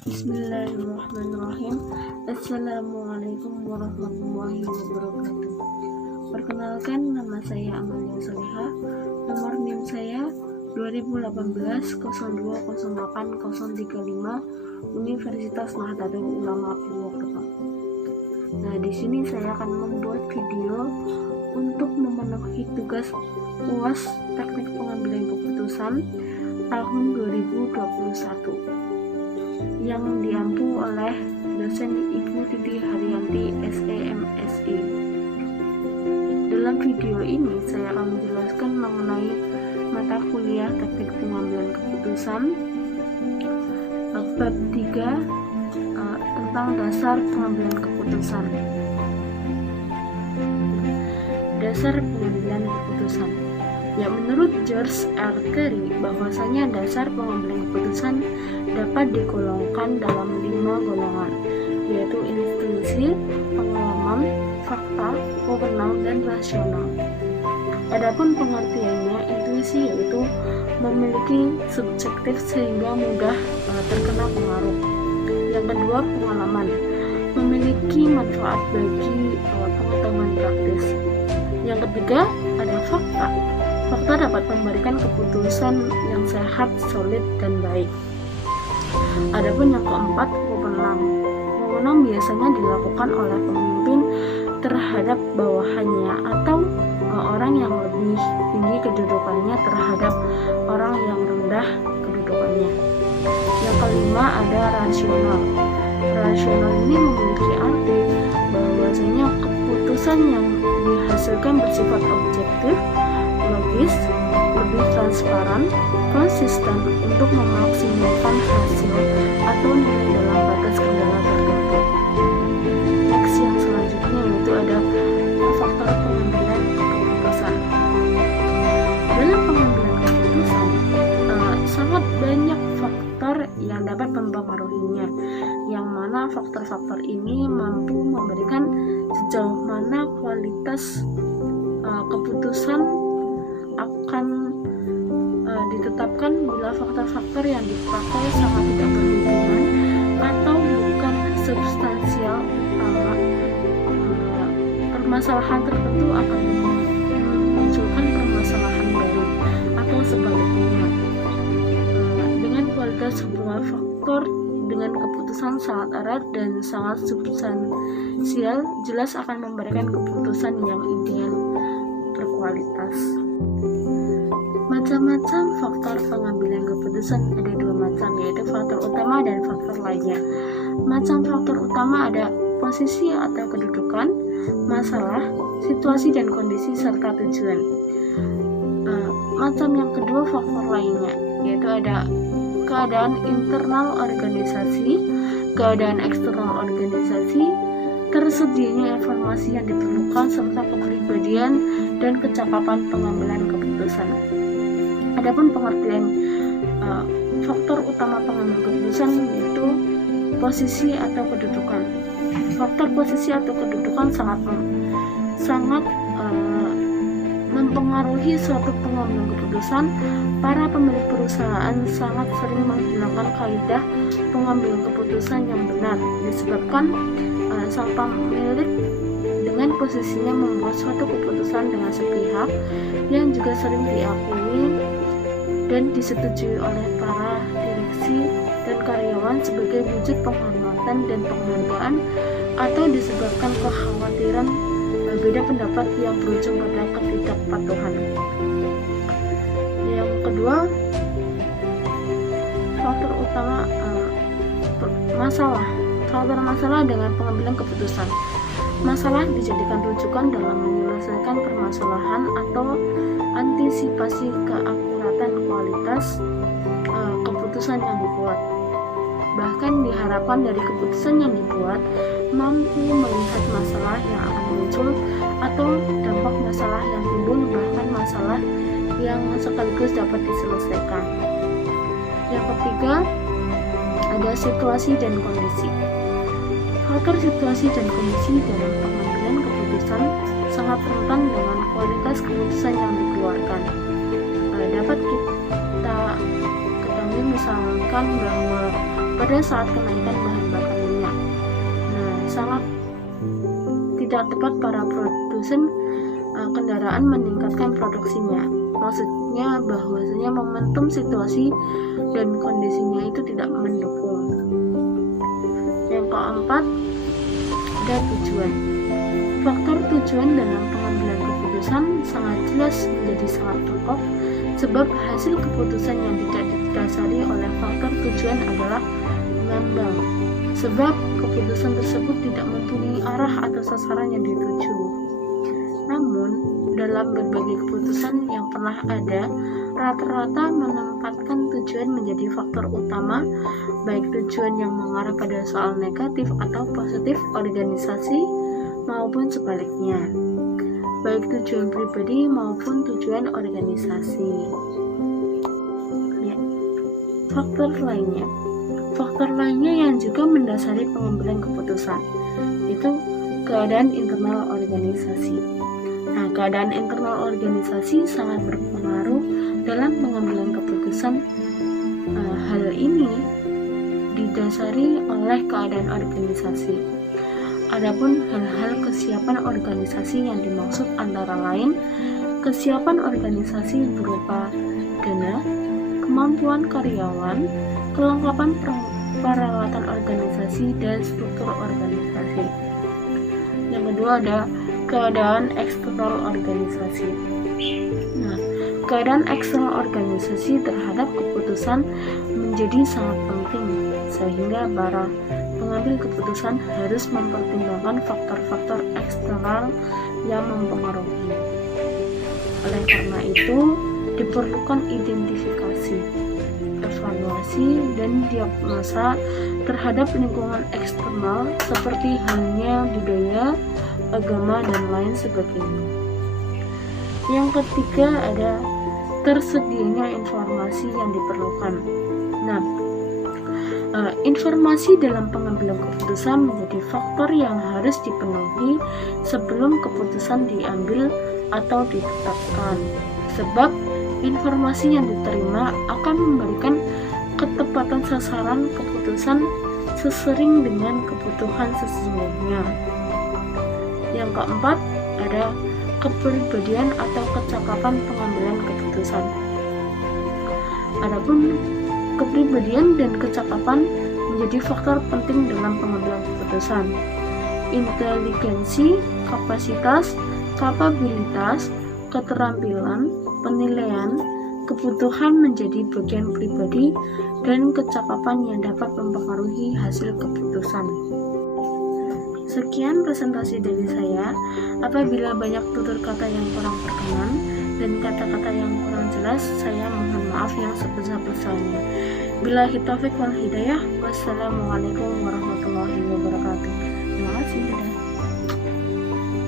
Bismillahirrahmanirrahim. Assalamualaikum warahmatullahi wabarakatuh. Perkenalkan, nama saya Amalia Soleha. Nomor NIM saya 2018-0208-035 Universitas Nahdlatul Ulama Purwokerto. Nah, di sini saya akan membuat video untuk memenuhi tugas UAS Teknik Pengambilan Keputusan tahun 2021 yang diampu oleh dosen Ibu Titi Haryanti SEMSI. Dalam video ini saya akan menjelaskan mengenai mata kuliah Teknik Pengambilan Keputusan bab 3 tentang dasar pengambilan keputusan. Dasar pengambilan keputusan. Ya, menurut George R. Carey, bahwasanya dasar pengambilan keputusan dapat digolongkan dalam 5 golongan, yaitu intuisi, pengalaman, fakta, wewenang, dan rasional. Adapun pengertiannya, intuisi yaitu memiliki subjektif sehingga mudah terkena pengaruh. Yang kedua, pengalaman, memiliki manfaat bagi pengetahuan praktis. Yang ketiga, ada fakta. Fakta dapat memberikan keputusan yang sehat, solid, dan baik. Adapun yang keempat, wewenang. Wewenang biasanya dilakukan oleh pemimpin terhadap bawahannya atau orang yang lebih tinggi kedudukannya terhadap orang yang rendah kedudukannya. Yang kelima, ada rasional. Rasional ini memiliki arti bahwasanya keputusan yang dihasilkan bersifat objektif, logis, lebih transparan, konsisten untuk memaksimalkan hasil atau nilai dalam batas kendala tertentu. Next, yang selanjutnya yaitu ada faktor pengambilan keputusan. Dalam pengambilan keputusan, sangat banyak faktor yang dapat mempengaruhinya, yang mana faktor-faktor ini mampu memberikan sejauh mana kualitas keputusan akan ditetapkan bila faktor-faktor yang dipakai sangat tidak berhubungan atau bukan substansial utama. Permasalahan tertentu akan memunculkan permasalahan baru atau sebaliknya. Dengan kualitas sebuah faktor dengan keputusan sangat erat dan sangat substansial, jelas akan memberikan keputusan yang ideal berkualitas. Macam-macam faktor pengambilan keputusan ada 2 macam, yaitu faktor utama dan faktor lainnya. Macam faktor utama ada posisi atau kedudukan, masalah, situasi dan kondisi, serta tujuan. Macam yang kedua, faktor lainnya, yaitu ada keadaan internal organisasi, keadaan eksternal organisasi, tersedianya informasi yang diperlukan, serta kepribadian dan kecakapan pengambilan keputusan. Adapun pengertian faktor utama pengambilan keputusan yaitu posisi atau kedudukan. Faktor posisi atau kedudukan sangat mempengaruhi suatu pengambilan keputusan. Para pemilik perusahaan sangat sering menghilangkan kaidah pengambilan keputusan yang benar disebabkan sang pemilik dengan posisinya membuat suatu keputusan dengan sepihak yang juga sering diakui dan disetujui oleh para direksi dan karyawan sebagai wujud penghormatan dan penghargaan, atau disebabkan kekhawatiran beda pendapat yang berujung pada ketidakpatuhan. Yang kedua, faktor utama masalah. Faktor masalah dengan pengambilan keputusan. Masalah dijadikan rujukan dalam menyelesaikan permasalahan atau antisipasi keakuratan kualitas keputusan yang dibuat. Bahkan diharapkan dari keputusan yang dibuat mampu melihat masalah yang akan muncul atau dampak masalah yang timbul, bahkan masalah yang sekaligus dapat diselesaikan. Yang ketiga, ada situasi dan kondisi. Faktor situasi dan kondisi dalam pengambilan keputusan sangat rentan dengan kualitas keputusan yang dikeluarkan. Dapat kita ketahui misalkan bahwa pada saat kenaikan bahan bakar minyak. Nah, sangat tidak tepat para produsen kendaraan meningkatkan produksinya. Maksudnya bahwasanya momentum situasi dan kondisinya itu tidak mendukung. Yang keempat, ada tujuan. Faktor tujuan dalam pengambilan keputusan sangat jelas menjadi sangat pokok, sebab hasil keputusan yang tidak didasari oleh faktor tujuan adalah ngambang, sebab keputusan tersebut tidak mempunyai arah atau sasaran yang dituju. Namun, dalam berbagai keputusan yang pernah ada, rata-rata menempatkan tujuan menjadi faktor utama, baik tujuan yang mengarah pada soal negatif atau positif organisasi maupun sebaliknya, baik tujuan pribadi maupun tujuan organisasi. Ya. Faktor lainnya yang juga mendasari pengambilan keputusan itu keadaan internal organisasi. Nah, keadaan internal organisasi sangat berpengaruh dalam pengambilan keputusan. Hal ini didasari oleh keadaan organisasi. Adapun hal-hal kesiapan organisasi yang dimaksud antara lain kesiapan organisasi berupa dana, kemampuan karyawan, kelengkapan peralatan organisasi, dan struktur organisasi. Yang kedua ada keadaan eksternal organisasi. Nah, keadaan eksternal organisasi terhadap keputusan menjadi sangat penting, sehingga para pengambil keputusan harus mempertimbangkan faktor-faktor eksternal yang mempengaruhi. Oleh karena itu, diperlukan identifikasi, evaluasi, dan diagnosa terhadap lingkungan eksternal seperti halnya budaya, agama, dan lain sebagainya. Yang ketiga ada tersedianya informasi yang diperlukan. Nah, informasi dalam pengambilan keputusan menjadi faktor yang harus dipenuhi sebelum keputusan diambil atau ditetapkan, sebab informasi yang diterima akan memberikan ketepatan sasaran keputusan sesering dengan kebutuhan sesungguhnya. Yang keempat ada kepribadian atau kecakapan pengambilan keputusan. Adapun kepribadian dan kecakapan menjadi faktor penting dalam pengambilan keputusan. Inteligensi, kapasitas, kapabilitas, keterampilan, penilaian, kebutuhan menjadi bagian pribadi, dan kecakapan yang dapat mempengaruhi hasil keputusan. Sekian presentasi dari saya. Apabila banyak tutur kata yang kurang berkenan dan kata-kata yang kurang jelas, saya mohon maaf yang sebesar-besarnya. Billahi taufiq wal hidayah. Wassalamualaikum warahmatullahi wabarakatuh. Terima kasih.